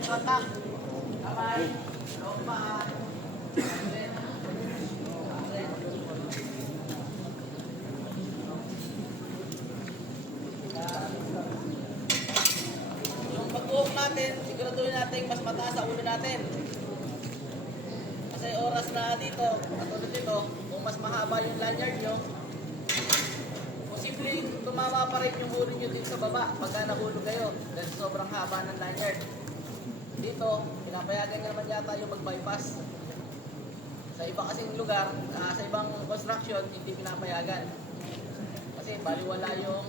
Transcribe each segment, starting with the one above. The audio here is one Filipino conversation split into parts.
yung contact. Kamay. Long pa. Yung pag-walk natin, siguraduhin natin mas mataas sa ulo natin. Kasi oras na dito, katulad dito, kung mas mahaba yung lanyard nyo, posibleng tumama pa rin yung ulo nyo dito sa baba pagka nahulog kayo dahil sobrang haba ng lanyard. Dito, pinapayagan nyo naman yata yung mag-bypass. Sa iba kasing lugar, sa ibang construction, hindi pinapayagan. Kasi baliwala yung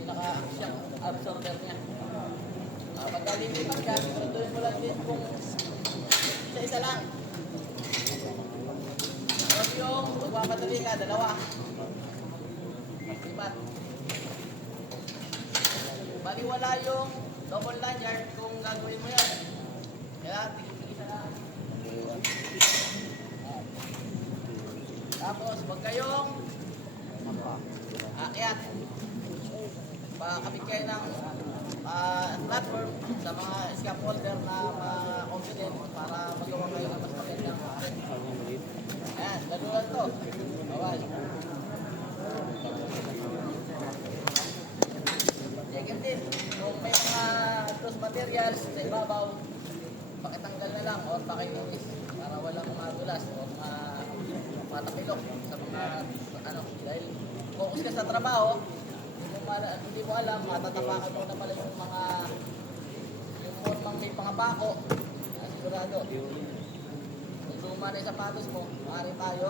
pinaka-shock absorber niya. Pagka lilipat ka, siguraduhin mo lang din kung isa lang. Tapos yung magpapadali ka, dalawa. Lipat. Baliwala yung double lanyard kung gagawin mo yan. Kaya tigil-tigil lang. Tapos wag kayong aakyat. Pakabit kayo ng platform sa mga scaffolder na confident para magawa kayo ng mas magandang ayan, gano'n lang to. Bawal. Second din, kung may mga loose materials sa ibabaw, pakitanggal na lang o pakilinis para walang madulas o matapilok sa mga dahil focus ka sa trabaho, hindi mo alam, matatapakan mo na pala yung mga formang may pangapako, sigurado. Kung luma na yung sapatos mo, maaari tayo,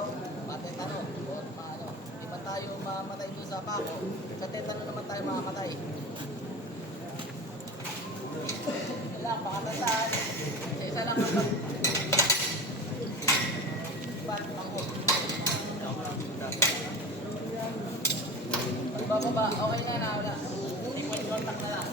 matetano, o hindi pa tayo mamatay doon sa pako, sa tetano naman tayo makamatay. Ilang, pakatandaan, isa lang ang pangko. Pagbababa, okay na, wala. Hindi mo i-contact na lang.